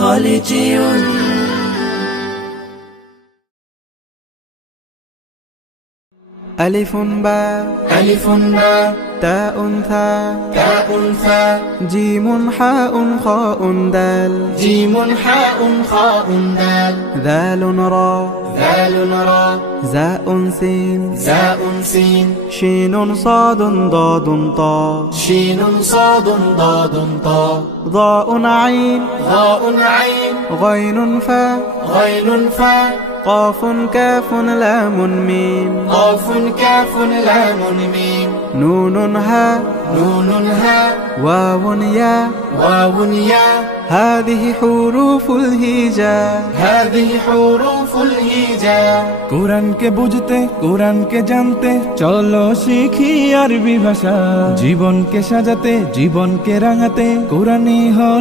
خالدون. ألف باء ألف باء تاء ثاء تاء ثاء جيم حاء خاء دال جيم حاء خاء دال ذال را ذال را زاء سين زاء سين شين صاد ضاد طاء شين صاد ضاد طاء ضاء عين ضاء عين غين فاء غين فاء قاف كاف لام ميم قاف كاف لام ميم نون هاء نون هاء واو ياء واو ياء هذه حروف الهجاء هذه حروف الهجاء। কোরআনকে বুঝতে কোরআনকে জানতে চলো শিখি আরবি ভাষা, জীবনকে সাজাতে জীবনকে রাঙাতে কোরআনই হল